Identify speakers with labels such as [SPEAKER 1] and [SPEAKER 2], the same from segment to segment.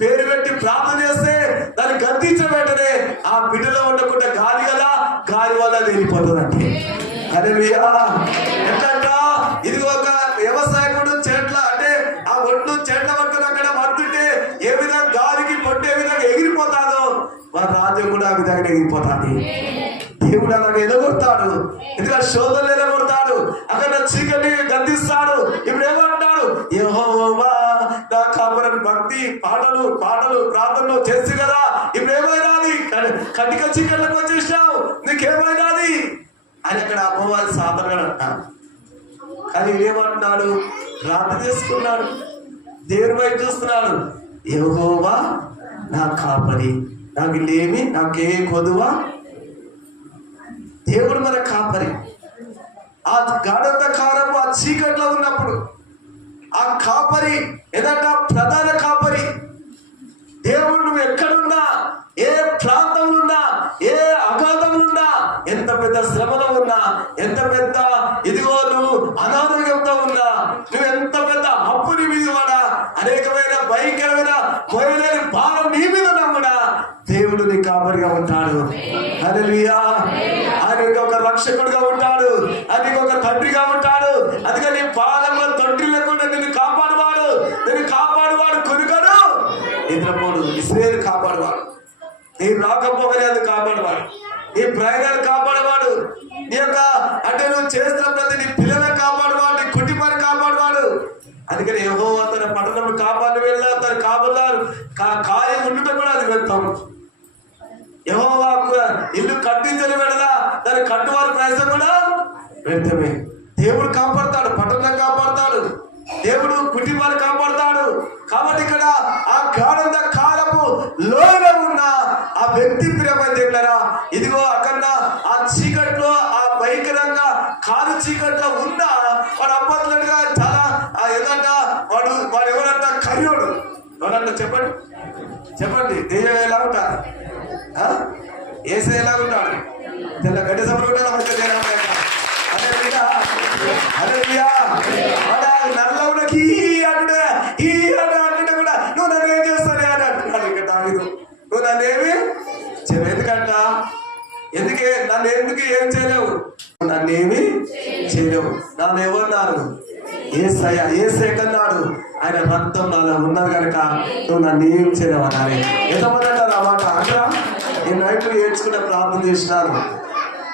[SPEAKER 1] పేరు పెట్టి ప్రార్థన చేస్తే దాన్ని గద్దించిన వెంటనే ఆ బిడ్డలో ఉండకుండా గాలి కదా గాలి వల్ల వెళ్ళిపోతుందండి అదే ఎట్లంట? ఇది ఒక వ్యవసాయకుడు చెట్ల అంటే ఆ ఒడ్లు చెట్ల పట్టుకుని అక్కడ పడుతుంటే ఏ విధంగా గాలికి పొట్టు ఏ విధంగా ఎగిరిపోతాదో మన రాజ్యం కూడా ఆ విధంగా ఎగిరిపోతాది. దేవుడు అలాగే ఎదగొడతాడు ఎందుకంటే శోధనలు ఎదగొడతాడు అక్కడ చీకటి గద్దిస్తాడు. ఇప్పుడు ఏమంటాడు యెహోవా నా కాపరని భక్తి పాటలు పాటలు ప్రార్థనలు చేసి కదా. ఇప్పుడేమైనాది? కటిక చీకట్లకు వచ్చేసినావు. నీకేమైనాది? అని అక్కడ అమ్మవారి సాధనగా అంటాడు కానీ ఏమంటున్నాడు? ప్రార్థన చేసుకున్నాడు. దేవుని వైపు చూస్తున్నాడు. యెహోవా నా కాపరి నాకు లేమి నాకే కొదువా? దేవుడు మన కాపరి. ఆ గాఢంధకారము ఆ చీకట్లో ఉన్నప్పుడు ఆ కాపరి ఏదంట ప్రధాన కాపరి దేవుడు నువ్వు ఎక్కడున్నా ఏ ప్రాంతంలో ఉన్నా ఏ అగాధంలో ఉన్నా ఎంత పెద్ద శ్రమలో ఉన్నా ఎంత పెద్ద ఇదిగో నువ్వు అనారోగ్యంతో ఉన్నా నువ్వు ఎంత పెద్ద అప్పుని మీద కూడా అనేకమైన భయంకరమైన మొయలేని భారం నీ మీద కూడా దేవుడు నీ కాపరిగా ఉంటాడు. హల్లెలూయా. ఆయన ఒక రక్షకుడుగా ఉంటాడు. ఆయన ఒక తండ్రిగా ఉంటాడు. అందుకని నిద్రపోడు కాపాడేవాడు. నీ రాకపోకనే అది నీ ప్రయాణాలు కాపాడేవాడు. నీ యొక్క అంటే నువ్వు చేస్తున్న ప్రతి నీ పిల్లలను కాపాడువాడు నీ కుటుంబాన్ని కాపాడేవాడు. అందుకని ఏహో తన పట్టణం కాపాడు వెళ్ళా తన కాపాడారు కాయ ఉండటం కూడా అది వెళ్తాం యెహోవా ఇల్లు కట్టించని వెళ్ళదా దాన్ని కట్టువారి ప్రయత్నం కూడా వ్యర్థమే. దేవుడు కాపాడతాడు పట్టణం కాపాడతాడు. దేవుడు కుటుంబాన్ని కాపాడతాడు. కాబట్టి ఇక్కడ చెప్పండి దెయ్యం ఎలా ఉంటారు? ఆ? ఏసే ఎలా ఉంటాడు? తెల్ల గడ్డ సభలు ఉంటాడు మంచిగా అదే అదే ఈ అంటుడే, ఈ కూడా నువ్వు నన్ను ఏం చేస్తానే అని అంటున్నాడు ఇక్కడ నువ్వు నన్ను ఏమి చెప్ ఎందుకంట? ఎందుకే? నన్ను ఎందుకు ఏం చేయలేవు? నువ్వు నన్ను ఏమి చేయలేవు. నన్ను ఎవరున్నారు ఏసయ ఏసయ్య కన్నాడు. ఆయన రక్తం నాలో ఉన్నది కనుక నువ్వు నన్ను ఏం చేయలేవు ఎంతమంది అంటారు ఆ మాట అంటారా నేను నైట్లు ఏడ్చుకుంటే ప్రార్థన చేసినారు.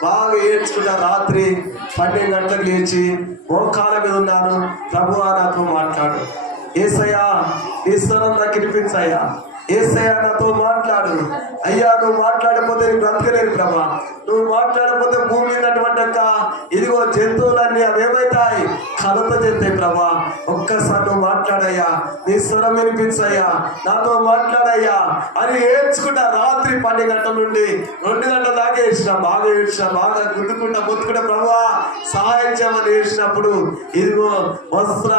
[SPEAKER 1] బాగా ఏడ్చుకుంటా రాత్రి పన్నెండు గంటలకు లేచి మోకాల మీద ఉన్నాను. ప్రభు నాతో మాట్లాడు. ఏసయ్యా ఈ స్వరం నాకు వినిపించయ్యా ఏసయ్యా నాతో మాట్లాడు. అయ్యా నువ్వు మాట్లాడకపోతే నేను బ్రతకలేను ప్రభా. నువ్వు మాట్లాడకపోతే భూమి ఉన్నటువంటి యొక్క ఇదిగో జంతువులన్నీ అవి ఏమవుతాయి కలత చెందాయి ప్రభా. ఒక్కసారి నువ్వు మాట్లాడయ్యా. నీ స్వరం వినిపించయ్యా. నాతో మాట్లాడయ్యా. అని ఏడ్చుకుంటా రాత్రి పన్నెండు గంటల నుండి రెండు గంటల దాకా ఏడ్చిన బాగా ఏడ్చిన బాగా గుద్దుకుంటా ముత్తుకుంటా ప్రభా. సహాయం చేయమని ఏడ్చినప్పుడు ఇదిగో వస్త్ర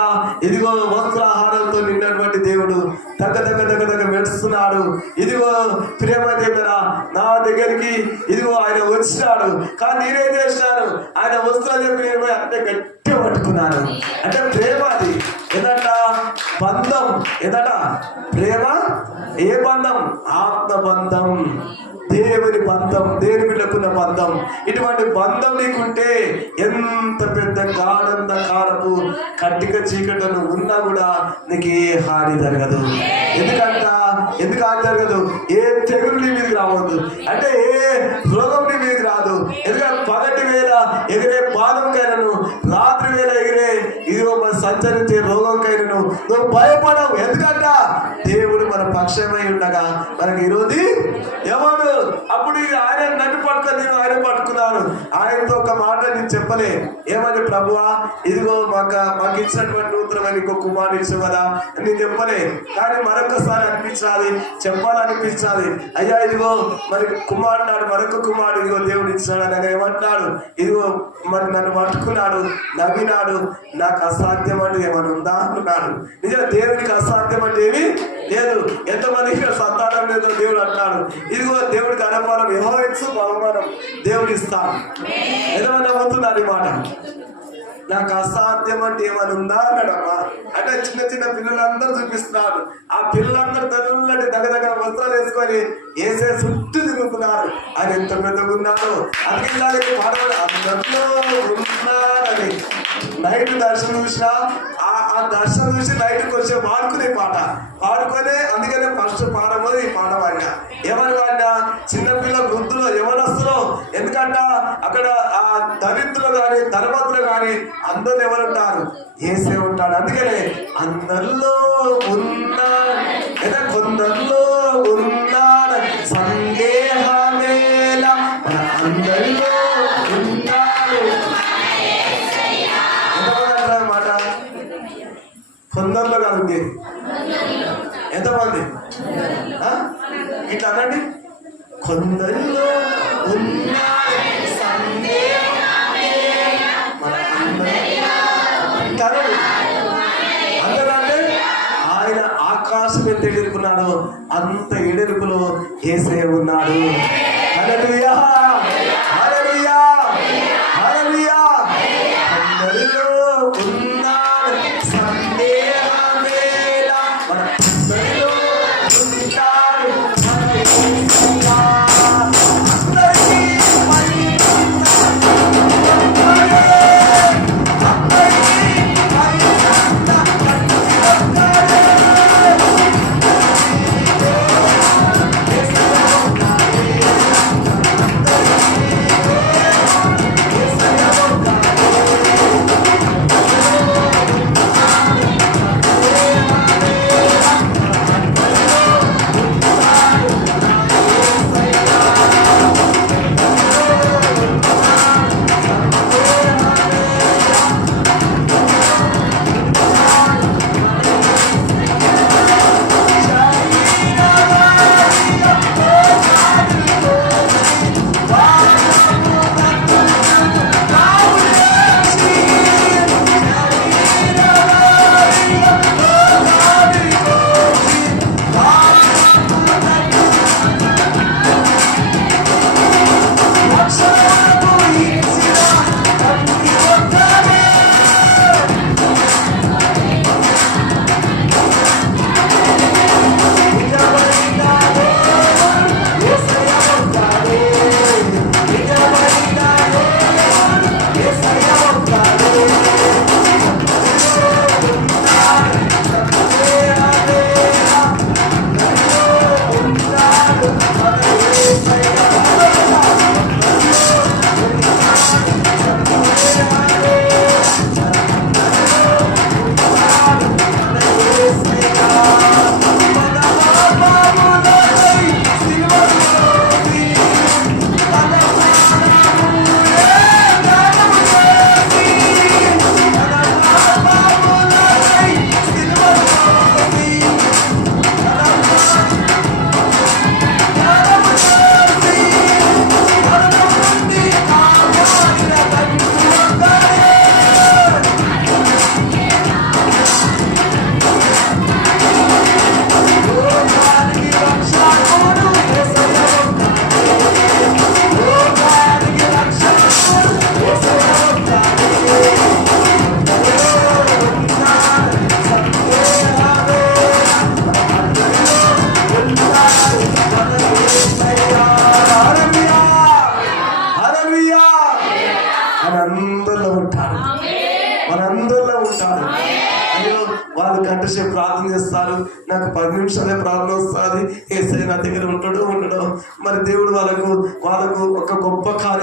[SPEAKER 1] ఇదిగో వస్త్రాహారంతో నిండినటువంటి దేవుడు దగ్గ దగ్గ దగ్గ దగ్గ చేస్తున్నాడు. ఇదిగో ప్రేమ దగ్గర నా దగ్గరికి ఇదిగో ఆయన వచ్చినాడు. కానీ నేనేం చేసినాను? ఆయన వస్త్రాలు చెప్పి నేను పోయి అంటే గట్టి పట్టుకున్నాను. అంటే ప్రేమ అది. ఏదంట? బంధం. ఏదట? ప్రేమ? ఏ బంధం? ఆత్మ బంధం దేవుని బంధం దేవునికున్న బంధం. ఇటువంటి బంధం నీకుంటే ఎంత పెద్ద గాఢంత కాలపు కట్టిక చీకటను ఉన్నా కూడా నీకు ఏ హాని జరగదు. ఎందుకంట? ఎందుకు హాని జరగదు? ఏ తెగులు నీ మీదకి రావద్దు. అంటే ఏ రోగం నీ మీదకి రాదు. ఎందుకంటే పగటి వేళ ఎగిరే బాధంకైనను రాత్రి వేళ ఎగిరే ఇదిగో మన సంచరించే రోగంకైనను. నువ్వు భయపడవు. ఎందుకంట? దేవుడు మన పక్షమై ఉండగా మనకి ఈరోజు ఎవడు? అప్పుడు ఆయన నన్ను పట్టుకొని నేను ఆయన పట్టుకున్నాను. ఆయనతో ఒక మాట నేను చెప్పలే. ఏమని ప్రభువా? ఇదిగో మాకు మాకు ఇచ్చినటువంటి నూతనమైన ఇంకో కుమారుడు ఇచ్చు కదా అని నేను చెప్పలే. కానీ మరొకసారి అనిపించాలి. చెప్పాలనిపించాలి. అయ్యా ఇదిగో మరి కుమారుడు నాడు మరొక కుమారుడు ఇదిగో దేవుడు ఇచ్చాడు అని ఏమంటున్నాడు? ఇదిగో మరి నన్ను పట్టుకున్నాడు నవ్వినాడు నాకు అసాధ్యం అంటే ఏమైనా ఉందా? అంటున్నాడు నిజంగా దేవునికి అసాధ్యం అంటే ఏమి? లేదు. లేదు. ఎంతమందికి సంతానం లేదో దేవుడు అంటున్నాడు ఇదిగో దేవుడికి అనుమానం యహోవచ్చు బహుమానం. దేవుడు ఇస్తాడు ఎంతమంది నమ్ముతున్నారు ఈ మాట? నాకు అసాధ్యం అంటే ఏమని ఉందా అన్నాడమ్మా అంటే చిన్న చిన్న పిల్లలందరూ చూపిస్తున్నారు. ఆ పిల్లలందరూ తెల్లటి దగ్గర వస్త్రాలు వేసుకొని వేసే చుట్టూ తిరుగుతున్నారు. ఆయన ఎంత పెద్దగా ఉన్నాడు. అందుకే పాడబడి అందరిలో ఉన్నారని. నైట్ దర్శనం చూసినా ఆ దర్శనం చూసి లైట్కి వచ్చే పాడుకునే పాట. పాడుకొని అందుకనే ఫస్ట్ పాడబోదు ఈ పాట పాడినా. ఎవరు పాడినా? చిన్నపిల్ల వృద్ధులు ఎవరొస్తారో ఎందుకంట? అక్కడ ఆ దరిద్రులు కానీ ధనవంతులు కానీ అందరు ఎవరుంటారు ఏసే ఉంటాడు. అందుకనే అందరిలో ఉన్న లేదా కొందరిలో ఉన్న అంత ఎడుపులో ఏసే ఉన్నాడు. హల్లెలూయా హల్లెలూయా ఉన్నాడు.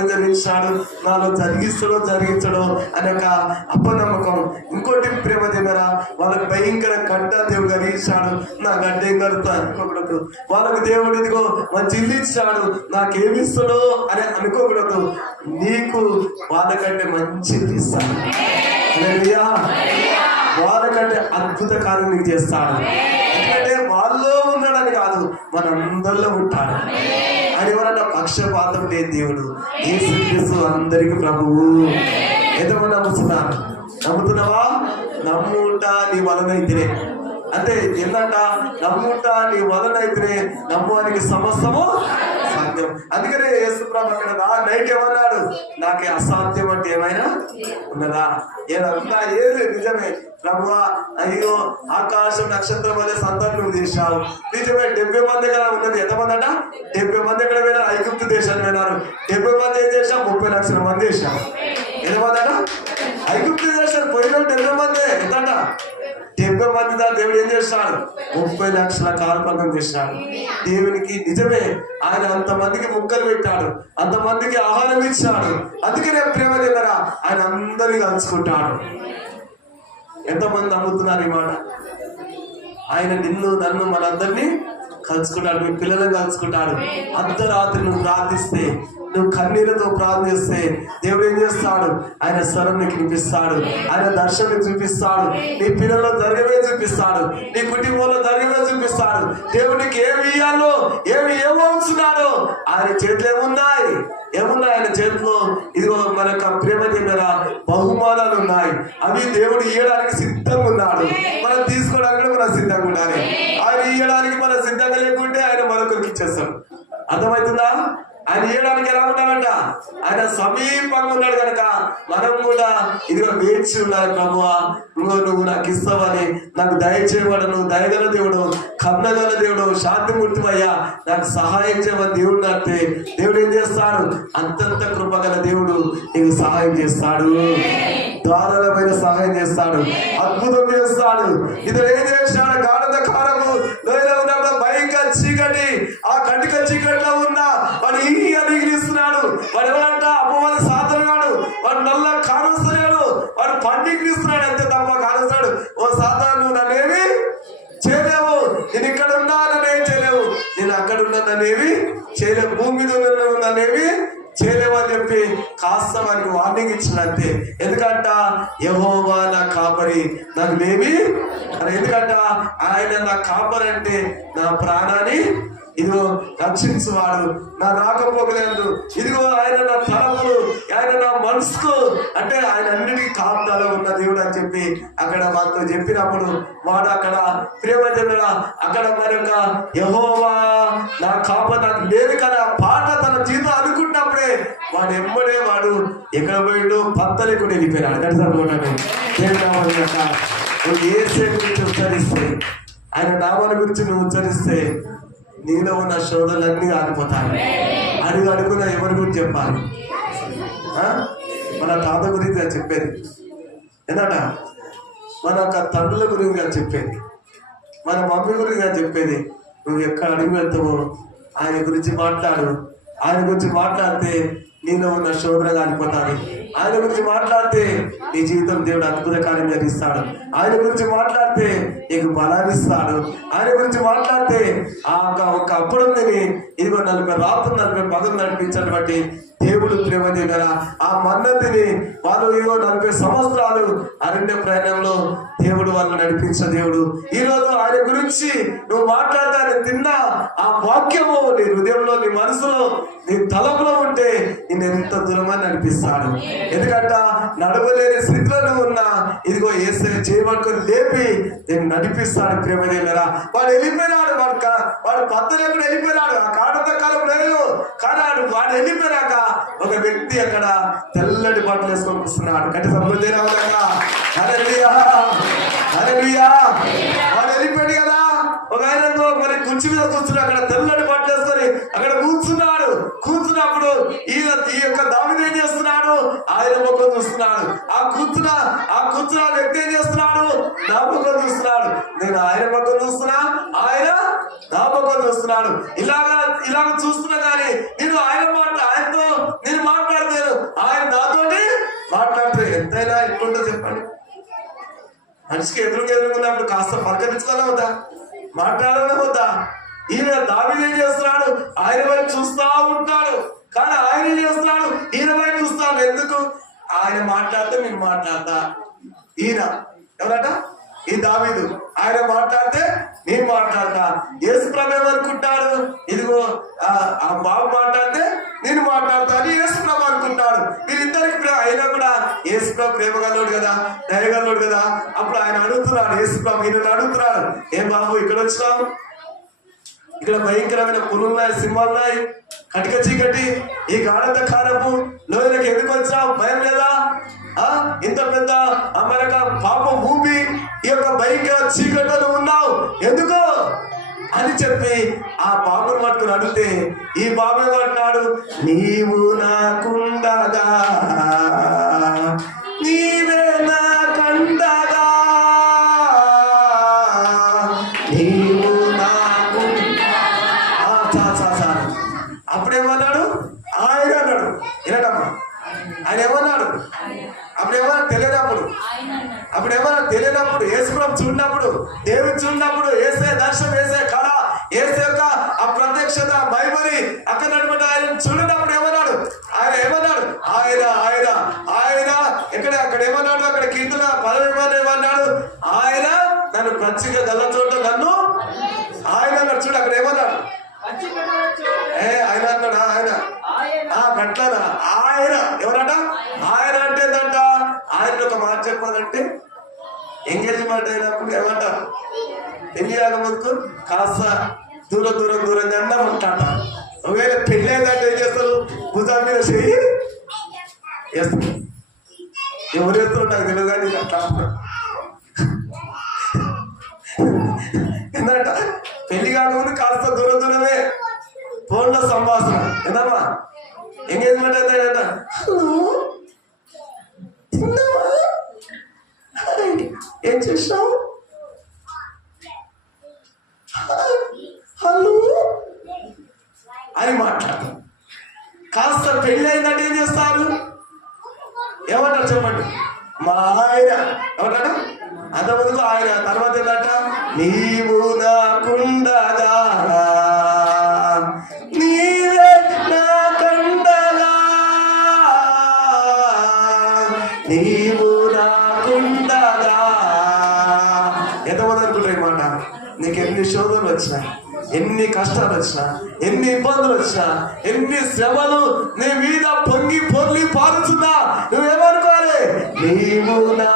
[SPEAKER 1] అనుగ్రహించాడు నాలో జరిగిస్తాడో జరిగించడో అనే ఒక అపనమ్మకం. ఇంకోటి ప్రేమ దగ్గర వాళ్ళకి భయంకర గడ్డ దేవుడు కలిగించాడు నా గడ్డ ఏం కడతా అనుకోకూడదు. వాళ్ళకు దేవుడు ఇదిగో మంచి ఇల్లు ఇచ్చాడు నాకేమి ఇస్తాడో అని అనుకోకూడదు. నీకు వాళ్ళకంటే మంచి ఇల్లు ఇస్తాడు వాళ్ళకంటే అద్భుత కార్యం నీకు చేస్తాడు. ఎందుకంటే వాళ్ళలో ఉన్నాడని కాదు మనందరిలో ఉంటాడు. ఆయన ఎవరన్నా పక్షపాతం లేని దేవుడు. ఏ అందరికి ప్రభువు. ఎంతమంది నమ్ముతున్నాను నమ్ముతున్నావా? నమ్ముట నీ వలన వలనైతేనే అంటే ఏంటంట నమ్ముట నీ వలనైతేనే నమ్మువానికి సమస్తము సాధ్యం. అందుకనే యేసుప్రభు అక్కడ నైట్ ఏమన్నాడు నాకు అసాధ్యం అంటే ఏమైనా ఉన్నదా? ఏదంతా ఏది? నిజమే. ప్రభువా అయ్యో ఆకాశం నక్షత్రం వల్ల సంతానం నువ్వు తీసావు నిజమే డెబ్బై మంది కదా ఉన్నది ఎంతమంది అంట డెబ్బై మంది ఎక్కడ పోయినారు? ఐగుప్తు దేశాన్ని పోయినారు. డెబ్బై మంది ఏం చేశాం ముప్పై లక్షల మంది వేసాం ఎంతమంది అంట ఐగుప్తు దేశాలు పోయిన డెబ్బై మంది. ఎంత డెబ్బై మంది దా దేవుడు ఏం చేస్తాడు? ముప్పై లక్షల కాల్పంగం చేస్తాడు. దేవునికి నిజమే ఆయన అంతమందికి ముక్కలు పెట్టాడు అంతమందికి ఆహారం ఇచ్చాడు. అందుకనే ప్రేమ దగ్గర ఆయన అందరినీ కలుసుకుంటాడు. ఎంతమంది నమ్ముతున్నారు ఈ మాట? ఆయన నిన్ను నన్ను మనందరినీ కలుసుకుంటాడు మీ పిల్లలను కలుసుకుంటాడు అర్ధరాత్రి నువ్వు ప్రార్థిస్తే నువ్వు కన్నీళ్ళతో ప్రార్థిస్తే దేవుడు ఏం చేస్తాడు? ఆయన స్వరం నీకు వినిపిస్తాడు. ఆయన దర్శనం చూపిస్తాడు. నీ పిల్లల్లో జరిగవే చూపిస్తాడు. నీ కుటుంబంలో జరిగవే చూపిస్తాడు. దేవుడికి ఏమి ఇయ్యాలో ఏమి ఏమవుతున్నాడో ఆయన చేతులు ఏమున్నాయి ఏమున్నాయి ఆయన చేతిలో? ఇదిగో మన యొక్క ప్రేమ దగ్గర బహుమానాలు ఉన్నాయి. అవి దేవుడు ఇయ్యడానికి సిద్ధంగా ఉన్నాడు. మనం తీసుకోవడానికి మనం సిద్ధంగా ఉండాలి. ఆయన ఇయ్యడానికి మనం సిద్ధంగా లేకుంటే ఆయన మరొకరికి ఇచ్చేస్తాం అర్థమవుతుందా? ఆయన ఇయ్యడానికి ఎలా ఉన్నాడంట ఆయన సమీపంగా ఉన్నాడు కనుక మనం కూడా ఇదిగో వేచి ఉండాలి ప్రభువా. నువ్వు నువ్వు నాకు ఇస్తావని నాకు దయచేయబడు నువ్వు దయగల దేవుడు కన్నగల దేవుడు శాంతిమూర్తివయ్యా నాకు సహాయం చేయమని దేవుడు అంటే దేవుడు ఏం చేస్తాడు? అంతంత కృపగల దేవుడు నీకు సహాయం చేస్తాడు. దారుణమైన సహాయం చేస్తాడు. అద్భుతం చేస్తాడు. ఇతడు ఏం చేస్తాడు ఆ కంటిక చీకట్లో ఉన్న? వాడు ఈ అడిగిస్తున్నాడు వాడు ఎవరంట? అమ్మవారి సాధనగాడు వాడు నల్ల కానుస్తున్నాడు వాడు పండిగిస్తున్నాడు అంతే తప్ప కానుస్తాడు ఓ సాధన నువ్వు నన్నేమి చేయలేవు. నేను ఇక్కడ ఉన్నా నన్నేం చేయలేవు. నేను అక్కడ ఉన్నా నన్నేమి చేయలేవు. భూమి మీద ఉన్నా నన్నేమి చేయలేవు అని చెప్పి కాస్త వారికి వార్నింగ్ ఇచ్చినంతే ఎందుకంట? యహోవా నా కాపరి. నాకు మేమి అని ఎందుకంట? ఆయన నా కాపరి అంటే నా ప్రాణాన్ని ఇదిగో రక్షించువాడు. నా రాకపోకలేదు ఇదిగో ఆయన నా తలపులు ఆయన నా మనసుకు. అంటే ఆయన అన్నిటికీ కాపుదాలో ఉన్న దేవుడు అని చెప్పి అక్కడ మాతో చెప్పినప్పుడు వాడు అక్కడ ప్రేమజనుల అక్కడ మరి యొక్క యహోవా నా కాప నాకు లేదు కదా పాట తన జీతం అనుకున్నప్పుడే వాడు ఎమ్మడే వాడు ఎక్కడ పోయిండు పత్తలే కూడా వెళ్ళిపోయాడు అక్కడ చదువుకోండి దేవుడు నువ్వు ఏ సేపు గురించి ఉచ్చరిస్తే ఆయన నామాల గురించి నువ్వు ఉచ్చరిస్తే నీలో ఉన్న శోధనలన్నీ ఆగిపోతాయి. అడుగు అడుగున ఎవరి గురించి చెప్పాలి? మన తాత గురించి చెప్పేది. ఏంటట మన యొక్క తండ్రుల గురించి చెప్పేది. మన మమ్మీ గురించి చెప్పేది. నువ్వు ఎక్కడ అడుగు వెళ్తావో ఆయన గురించి మాట్లాడు. ఆయన గురించి మాట్లాడితే నీలో ఉన్న శోధన కాలిపోతాడు ఆయన గురించి మాట్లాడితే నీ జీవితం దేవుడు అద్భుత కార్యం జరిగిస్తాడు. ఆయన గురించి మాట్లాడితే నీకు బలాన్ని ఇస్తాడు. ఆయన గురించి మాట్లాడితే ఆ ఒక ఒక అప్పుడు ఇదిగో నలభై రాత్రి నలభై పగలు నడిపించినటువంటి దేవుడు ప్రేమని దగ్గర ఆ మన్నతిని వాళ్ళు ఇగో నలభై సంవత్సరాలు అరణ్య ప్రయాణంలో దేవుడు వాళ్ళు నడిపించిన దేవుడు. ఈ రోజు ఆయన గురించి నువ్వు మాట్లాడితే తిన్నా ఆ వాక్యము నీ హృదయంలో నీ మనసులో నీ తలపులో ఉంటే నేను ఎంత దూరమని నడిపిస్తాడు. ఎందుకంట నడవలేని స్థితిలో నువ్వు ఉన్నా ఇదిగో ఏసే చేయబడుకొని లేపి నేను నడిపిస్తాడు ప్రేమ దగ్గర వాడు వెళ్ళిపోయినాడు వాడు వాడు పత్తలు ఎక్కడ వెళ్ళిపోయినాడు? ఆ కాడత కాలం లేదు. కానీ వాడు వాడు వెళ్ళిపోయినాక ఒక వ్యక్తి అక్కడ తెల్లటి బట్టలు వేసుకొని కూర్చున్నాడు. కంటి సంబంధించిన వాడు వెళ్ళిపోయాడు కదా. ఒక ఆయనతో మరి కుర్చీ మీద కూర్చుని అక్కడ తెల్లటి పట్టేసుకొని అక్కడ కూర్చున్నాడు. కూర్చున్నప్పుడు ఈ ఈ యొక్క దావిది ఏం చేస్తున్నాడు? ఆయన ముఖం చూస్తున్నాడు. ఆ కూర్చున్న ఆ కూర్చున్న వ్యక్తి ఏం చేస్తున్నాడు? నా ముఖం చూస్తున్నాడు. నేను ఆయన ముఖం చూస్తున్నా ఆయన నా ముఖం చూస్తున్నాడు. ఇలాగా ఇలాగ చూస్తున్నా కానీ నేను ఆయన మాట ఆయనతో నేను మాట్లాడతాను. ఆయన నాతోటి మాట్లాడితే ఎంతైనా ఎట్లుంటో చెప్పండి. మనిషికి ఎదురుగా ఎదురుకున్నప్పుడు కాస్త కదా? మాట్లాడడం వద్దా? ఈయన దావిదే చేస్తున్నాడు? ఆయన వైపు చూస్తా ఉంటాడు. కానీ ఆయన చేస్తున్నాడు? ఈయన వైపు చూస్తాడు ఎందుకు? ఆయన మాట్లాడితే నేను మాట్లాడతా. ఈయన. ఎవరట? ఈ దావీదు. ఆయన మాట్లాడితే నేను మాట్లాడతా. యేసు ప్రభు ఏమనుకుంటాడు ఇదిగో ఆ ఆ బాబు మాట్లాడితే నేను మాట్లాడతా అని యేసు ప్రభు అనుకుంటాడు వీరిద్దరికి ప్రేమ అయినా కూడా యేసు ప్రభు ప్రేమ కదా దయగలడు కదా? అప్పుడు ఆయన అడుగుతున్నాడు యేసు ప్రభు ఈయన అడుగుతున్నాడు ఏం బాబు ఇక్కడ వచ్చినావు? ఇక్కడ భయంకరమైన పులున్నాయి సింహాలున్నాయి కటిక చీకటి ఈ గాఢత కారపు లోయలకు ఎందుకు వచ్చావు? భయం లేదా? ఇంత పెద్ద అమెరికా పాప భూమి ఈ యొక్క బైక్ చీకట్లో ఉన్నావు. ఎందుకు? అని చెప్పి ఆ బాబుని పట్టుకుని అడిగితే ఈ బాబు ఏమంటున్నాడు నీవు నాకుండగా నీవే నాకండగా దేవుడు చూడినప్పుడు ఏసే దర్శనం వేసే కళ ఏసే యొక్క ఆ ప్రత్యక్షత బైబలి అక్కడ ఏంటంట పెళ్ళి కాకముందు కాస్త దూరం దూరమే. ఫోన్లో సంభాషణ. ఏందమ్మా? ఎంగేజ్మెంట్ హాయ్, ఏం చేసావు హలో? అని మాట్లాడు. కాస్త పెళ్ళి అయిందంటే ఏం చేస్తారు? ఏమంటారు చెప్పండి? మా ఆయన. ఏమంటాడు? అంతకుముందుకు ఆయన తర్వాత ఏంటంట? నీవు నాకుండగా. నీకు ఎన్ని ఎన్ని కష్టాలు వచ్చినా ఎన్ని ఇబ్బందులు వచ్చినా ఎన్ని శ్రమలు నీ మీద పొంగి పొర్లి పారుతున్నా నువ్వేమనుకోవాలి? నీవు నా